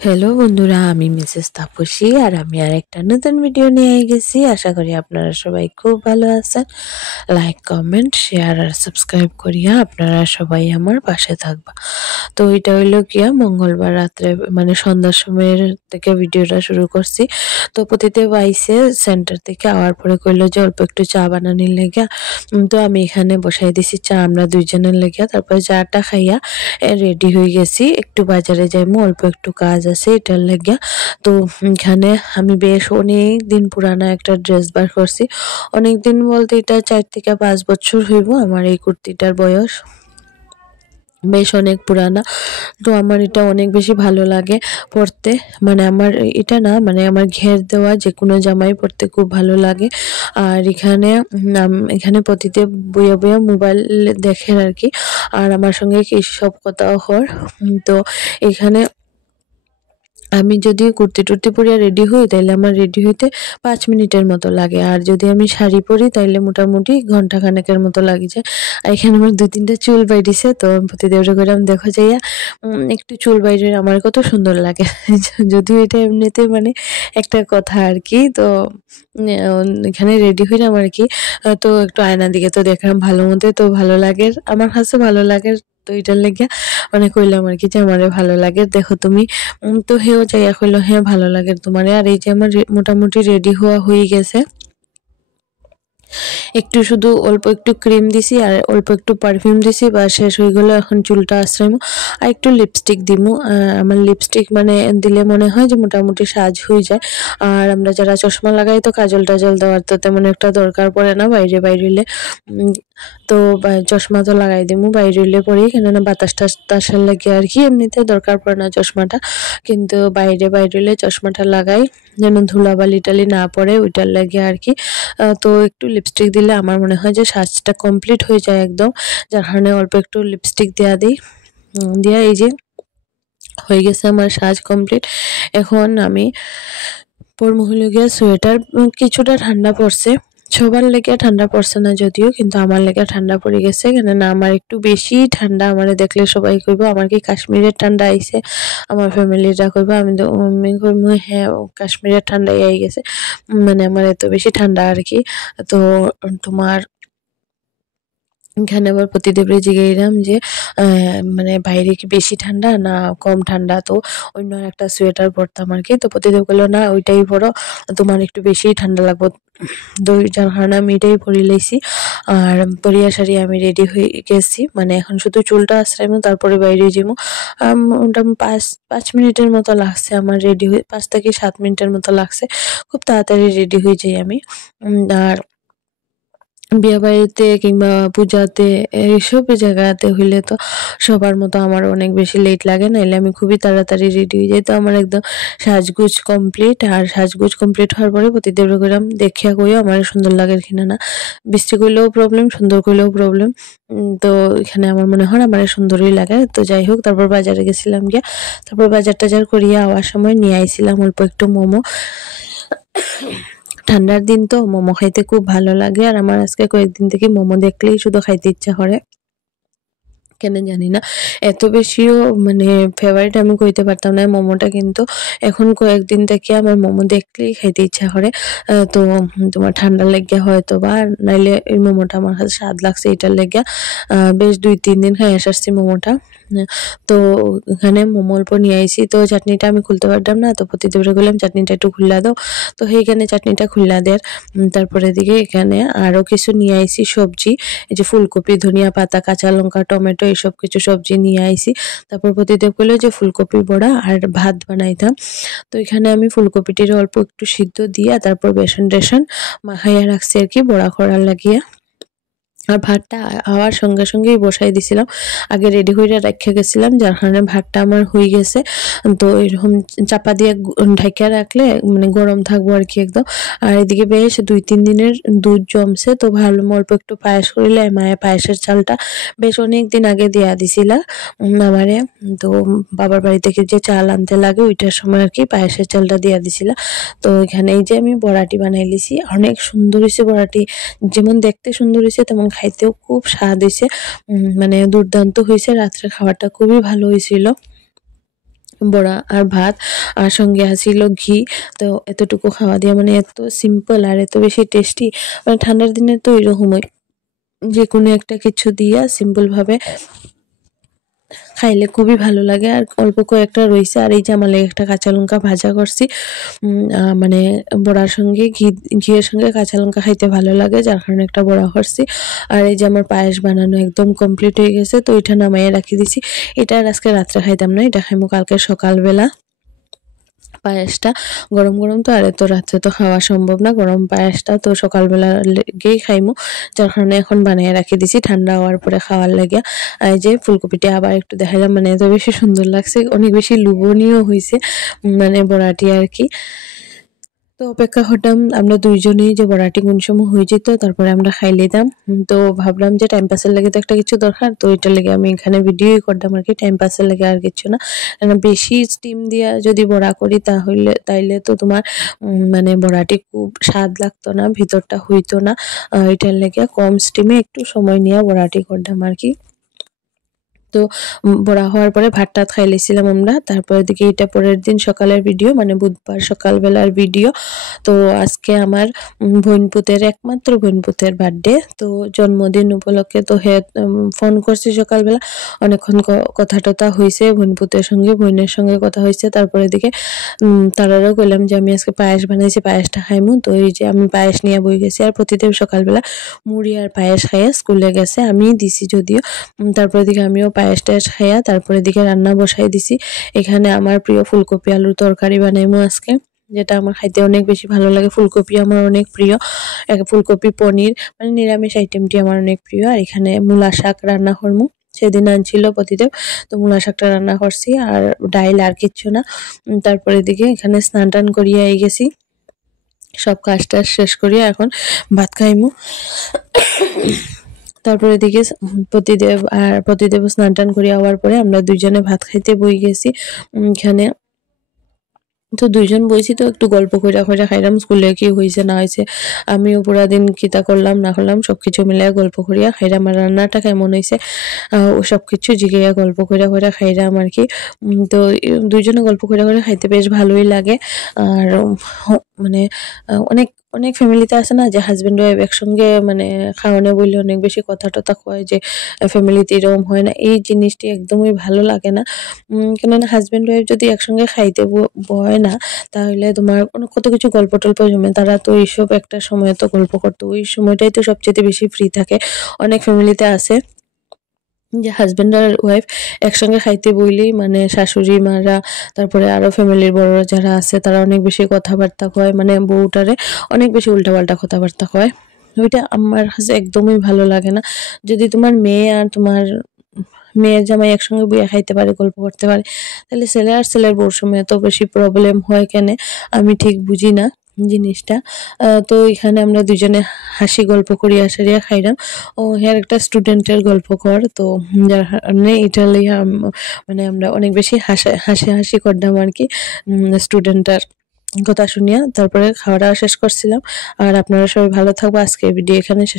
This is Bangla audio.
হ্যালো বন্ধুরা, আমি মিসেস তাপসী আর আমি আরেকটা নতুন ভিডিও নিয়ে গেছি। আশা করি আপনারা সবাই খুব ভালো আছেন। লাইক, কমেন্ট, শেয়ার আর সাবস্ক্রাইব করিয়া আপনারা সবাই আমার পাশে থাকবা। তো এটা হইলো গিয়া মঙ্গলবার রাত্রে, মানে সন্ধ্যার সময়ের থেকে ভিডিওটা শুরু করছি। তো প্রতিতে পাইছে সেন্টার থেকে আওয়ার পরে কইলো যে অল্প একটু চা বানানির লেগা। তো আমি এখানে বসাই দিছি চা আমরা দুইজনের লেগা। তারপরে চাটা খাইয়া রেডি হয়ে গেছি, একটু বাজারে যাইমু, অল্প একটু কাজ আছে এটার লাগিয়া। তো এখানে আমি বেশ অনেক দিন পুরানা একটা ড্রেস বার করছি। অনেক দিন বলতে এটা 4 থেকে 5 বছর হইব আমার এই কুর্তিটার বয়স, বেশ অনেক পুরানা। তো আমার এটা অনেক বেশি ভালো লাগে পরতে, মানে আমার এটা না, মানে আমার ঘের দেওয়া যে কোনো জামাই পরতে খুব ভালো লাগে। আর এখানে এখানে প্রতিতে বইয়া বইয়া মোবাইল দেখে আর কি, আর আমার সঙ্গে কি সব কথাও হর। তো এখানে আমি যদি কুর্তি টুর্তি পরিয়া রেডি হই তাইলে আমার রেডি হইতে 5 মিনিটের মতো লাগে, আর যদি আমি শাড়ি পরি তাইলে মোটামুটি ঘন্টা খানেকের মতো লাগে যায়। আর এখানে আমার 2-3টা চুল বাইরিছে, তো আমি প্রতিদেবরে কইলাম দেখো যাইয়া একটু চুল বাইরে আমার কত সুন্দর লাগে। যদিও এটা এমনিতে মানে একটা কথা আর কি। তো এখানে রেডি হইলাম আর কি। তো একটু আয়নার দিকে তো দেখলাম ভালো মতো, তো ভালো লাগে আমার কাছে, ভালো লাগে। তো এটার লেগে মানে কইলাম আর কি যে আমারে ভালো লাগে দেখো তুমি। তো হেও যাইয়া কইলো হ্যাঁ ভালো লাগে তোমারে। আর এই যে আমার মোটামুটি রেডি হওয়া হয়ে গেছে। একটু শুধু অল্প একটু ক্রিম দিছি আর অল্প একটু পারফিউম দিছি, বা শেষ হয়ে গেলো। এখন চুলটা আশ্রাইমু আর একটু লিপস্টিক দিমু। আমার লিপস্টিক মানে দিলে মনে হয় যে মোটামুটি সাজ হয়ে যায়। আর আমরা যারা চশমা লাগাই তো কাজল টাজল দেওয়ার তো তেমন একটা দরকার পড়ে না বাইরে বাইরেলে। তো চশমা তো লাগাই দিমু বাইরেলে পরেই, কেননা বাতাস টাতাসের লাগে আর কি, এমনিতে দরকার পড়ে না চশমাটা, কিন্তু বাইরে বাইরেলে চশমাটা লাগাই যেন ধুলাবালি টালি না পড়ে, ওইটার লাগে আর কি। তো একটু লিপস্টিক দিলে আমার মনে হয় যে সাজটা কমপ্লিট হয়ে যায় একদম, যার কারণে অল্প একটু লিপস্টিক দেয়া দিই। দিয়া এই যে হয়ে গেছে আমার সাজ কমপ্লিট। এখন আমি পরমু হলো গিয়া সোয়েটার। কিছুটা ঠান্ডা পড়ছে, সবার লেগে ঠান্ডা পড়ছে না যদিও, কিন্তু আমার লেগে ঠান্ডা পড়ে গেছে, কেননা আমার একটু বেশি ঠান্ডা। আমার দেখলে সবাই কইব আমার কি কাশ্মীরের ঠান্ডা আইছে, আমার ফ্যামিলিরা কইব, আমি তো আমি কইবো হ্যাঁ কাশ্মীরের ঠান্ডাই আই গেছে, মানে আমার এত বেশি ঠান্ডা আর কি। তো তোমার এখানে আবার প্রতিদেবরে জিগাইলাম যে মানে বাইরে কি বেশি ঠান্ডা না কম ঠান্ডা, তো অন্য একটা সোয়েটার পরতাম আর কি। তো প্রতিদেব বললো না ওইটাই পরো, তোমার একটু বেশি ঠান্ডা লাগবে। তো যার কারণে আমি এটাই পরে লাইছি। আর পরিয়া শাড়ি আমি রেডি হয়ে গেছি, মানে এখন শুধু চুলটা আশ্রাইমু তারপরে বাইরে যাবো। মোটামুটি 5 মিনিটের মতো লাগছে আমার রেডি হয়ে, 5 থেকে 7 মিনিটের মতো লাগছে। খুব তাড়াতাড়ি রেডি হয়ে যাই আমি। আর বিয়ে বাড়িতে কিংবা পূজাতে এইসব জায়গাতে হইলে তো সবার মতো আমার অনেক বেশি লেট লাগে, নাইলে আমি খুবই তাড়াতাড়ি রেডি হয়ে যাই। তো আমার একদম সাজগুজ কমপ্লিট, আর সাজগুজ কমপ্লিট হওয়ার পরে প্রতিদেবরে কইলাম দেখিয়া কইও আমার সুন্দর লাগে কিনা না, বৃষ্টি করলেও প্রবলেম, সুন্দর করলেও প্রবলেম। তো এখানে আমার মনে হয় আমার সুন্দরই লাগে। তো যাই হোক, তারপর বাজারে গেছিলাম গিয়া, তারপর বাজার টাজার করিয়া আওয়ার সময় নিয়ে আইছিলাম অল্প একটু মোমো। ঠান্ডার দিন তো মোমো খাইতে খুব ভালো লাগে, আর আমার আজকে কয়েকদিন থেকে মোমো দেখলেই শুধু খাইতে ইচ্ছা করে, কেন জানি না। এত বেশিও মানে ফেভারিট আমি কইতে পারতাম না মোমোটা, কিন্তু এখন কয়েকদিন থেকে আমার মোমো দেখলেই খাইতে ইচ্ছা করে। তো তোমার ঠান্ডা লেগে হয়তো বা, নাইলে এই মোমোটা আমার কাছে স্বাদ লাগছে এটার লেগে বেশ 2-3 দিন খাই আসছি মোমোটা। তো এখানে মোমো অল্প নিয়ে আইছি, তো চাটনিটা আমি খুলতে পারতাম না, তো প্রতিদেবরে বললাম চাটনিটা একটু খুল্লা দাও। তো সেইখানে চাটনিটা খুল্লা দেয়। তারপরে দিকে এখানে আরো কিছু নিয়ে আইছি সবজি, এই যে ফুলকপি, ধনিয়া পাতা, কাঁচা লঙ্কা, টমেটো, এইসব কিছু সবজি নিয়ে আইছি। তারপর প্রতিদেব কইলো যে ফুলকপি বড়া আর ভাত বানাইতাম। তো এখানে আমি ফুলকপিটির অল্প একটু সিদ্ধ দিয়া তারপর বেসন টেসন মাখাইয়া রাখছি আর কি বড়া করার লাগিয়া। আর ভাতটা হওয়ার সঙ্গে সঙ্গেই বসাই দিছিলাম, আগে রেডি হইয়া রাখিয়া গেছিলাম, যার কারণে ভাতটা আমার হয়ে গেছে। তো এরকম চাপা দিয়ে ঢাকিয়া রাখলে মানে গরম থাকবো আর কি একদম। আর এদিকে বেশ 2-3 দিনের দুধ জমছে, তো ভালো অল্প একটু পায়েস করিলে মায়ের পায়েসের চালটা বেশ অনেক দিন আগে দিয়া দিছিলা আমারে। তো বাবার বাড়ি থেকে যে চাল আনতে লাগে ওইটার সময় আর কি পায়েসের চালটা দিয়া দিছিলা। তো এখানে এই যে আমি বড়াটি বানাই লিছি, অনেক সুন্দর হয়েছে বড়াটি, যেমন দেখতে সুন্দর হয়েছে তেমন খাইতেও খুব স্বাদ হয়েছে, মানে দুর্দান্ত হয়েছে। রাত্রে খাবারটা খুবই ভালো হয়েছিল। বড়া আর ভাত, আর সঙ্গে আছিল ঘি। তো এতটুকু খাওয়া দিয়া মানে এত সিম্পল আর এত বেশি টেস্টি, মানে ঠান্ডার দিনে তো এরকমই যে কোনো একটা কিছু দিয়া সিম্পল ভাবে খাইলে খুবই ভালো লাগে। আর অল্প কয়েকটা রইছে, আর এই যে আমার লাগে একটা কাঁচা লঙ্কা ভাজা করছি, মানে বড়ার সঙ্গে ঘিয়ের সঙ্গে কাঁচা লঙ্কা খাইতে ভালো লাগে, যার কারণে একটা বড়া করছি। আর এই যে আমার পায়েস বানানো একদম কমপ্লিট হয়ে গেছে, তো এটা নামাইয়ে রাখি দিছি। এটা আর আজকে রাত্রে খাইতাম না, এটা খাইমু কালকে সকালবেলা। পায়েসটা গরম গরম তো, আর এত রাত্রে তো খাওয়া সম্ভব না গরম পায়েসটা, তো সকালবেলা লেগেই খাইমু, যার কারণে এখন বানিয়ে রাখি দিছি ঠান্ডা হওয়ার পরে খাওয়ার লাগিয়া। এই যে ফুলকপিটা আবার একটু দেখাইলাম, মানে এত বেশি সুন্দর লাগছে, অনেক বেশি লোভনীয় হয়েছে মানে বড়াটি আর কি। তো অপেক্ষা করতাম আমরা দুইজনেই যে বড়াটি কোন সময় হয়ে যেত, তারপরে আমরা খাই লইতাম। তো ভাবলাম যে টাইম পাসের লাগে তো একটা কিছু দরকার, তো এটার লাগে আমি এখানে ভিডিওই করতাম আর কি, টাইম পাসের লাগে আর কিছু না। বেশি স্টিম দিয়া যদি বড়া করি তাইলে তো তোমার মানে বড়াটি খুব স্বাদ লাগতো না, ভিতরটা হইতো না। এটার লাগে কম স্টিমে একটু সময় নিয়ে বড়াটি করতাম আর কি। তো বড়া হওয়ার পরে ভাত টাত খাই লেছিলাম আমরা। তারপরে দিকে এটা পরের দিন সকালের ভিডিও, মানে বুধবার সকালবেলার ভিডিও। তো আজকে আমার বোনপুতের একমাত্র বোনপুতের বার্থডে, তো জন্মদিন উপলক্ষে তো হে ফোন করছি সকালবেলা, অনেকক্ষণ কথা টথা হয়েছে বোনপুতের সঙ্গে, বোনের সঙ্গে কথা হয়েছে। তারপরে দিকে তারারও কইলাম যে আমি আজকে পায়েস বানাইছি, পায়েসটা খাইমু। তো এই যে আমি পায়েস নিয়ে বই গেছি, আর প্রতিদিন সকালবেলা মুড়ি আর পায়েস খাইয়া স্কুলে গেছে, আমি দিছি যদিও। তারপরে দিকে আমিও পায়েস টায়েস খাইয়া তারপরে দিকে রান্না বসাই দিছি। এখানে আমার প্রিয় ফুলকপি আলুর তরকারি বানাইমু আজকে, যেটা আমার খাইতে অনেক বেশি ভালো লাগে। ফুলকপি আমার অনেক প্রিয়, ফুলকপি পনির মানে নিরামিষ আইটেমটি আমার অনেক প্রিয়। আর এখানে মূলা শাক রান্না করমু, সেদিন আনছিল প্রতিদেব, তো মূলা শাকটা রান্না করছি, আর ডাইল আর কিচ্ছু না। তারপরে দিকে এখানে স্নান টান করিয়া গেছি, সব কাজটা শেষ করিয়া এখন ভাত খাইমু। তারপরে এদিকে প্রতিদেব স্নান টান করে আওয়ার পরে আমরা দুইজনে ভাত খাইতে বই গেছি। এখানে তো দুইজন বইছি, তো একটু গল্প কইরা কইরা খাইলাম, স্কুলে কি হয়েছে না হয়েছে, আমিও পুরা দিন কিতা করলাম না করলাম সবকিছু মিলাই গল্প করিয়া খাইলাম। আর রান্নাটা কেমন হয়েছে ও সবকিছু জিগাইয়া গল্প কইরা কইরা খাইলাম আর কি। তো দুইজনে গল্প কইরা কইরা খাইতে বেশ ভালোই লাগে। আর মানে অনেক অনেক ফ্যামিলিতে আছে না যে হাজবেন্ড ওয়াইফ একসঙ্গে মানে খাওয়ানো বললে অনেক বেশি কথা টথা কয়, যে ফ্যামিলিতে এরকম হয় না, এই জিনিসটি একদমই ভালো লাগে না। কেননা হাজবেন্ড ওয়াইফ যদি একসঙ্গে খাইতে বয় না, তাহলে তোমার কত কিছু গল্প টল্প জমে, তারা তো এইসব একটা সময় তো গল্প করতো, ওই সময়টাই তো সবচেয়ে বেশি ফ্রি থাকে। অনেক ফ্যামিলিতে আছে যে হাজবেন্ড আর ওয়াইফ একসঙ্গে খাইতে বইলেই মানে শাশুড়ি মারা, তারপরে আরো ফ্যামিলির বড়রা যারা আছে তারা অনেক বেশি কথাবার্তা কয়, মানে বউটারে অনেক বেশি উল্টাপাল্টা কথাবার্তা কয়। ওইটা আমার কাছে একদমই ভালো লাগে না। যদি তোমার মেয়ে আর তোমার মেয়ের জামাই একসঙ্গে বইয়া খাইতে পারে, গল্প করতে পারে, তাহলে ছেলে আর ছেলের বউর সময় এত বেশি প্রবলেম হয় কেন, আমি ঠিক বুঝি না জিনিসটা। তো এখানে আমরা দুজনে হাসি গল্প করিয়া সারিয়া খাইলাম। ও হের একটা স্টুডেন্টের গল্প কর, তো যার কারণে এটা লইয়া মানে আমরা অনেক বেশি হাসি করতাম আর কি স্টুডেন্টটার কথা শুনিয়া। তারপরে খাওয়া দাওয়া শেষ করছিলাম। আর আপনারা সবাই ভালো থাকবো, আজকে ভিডিও এখানে শেষ।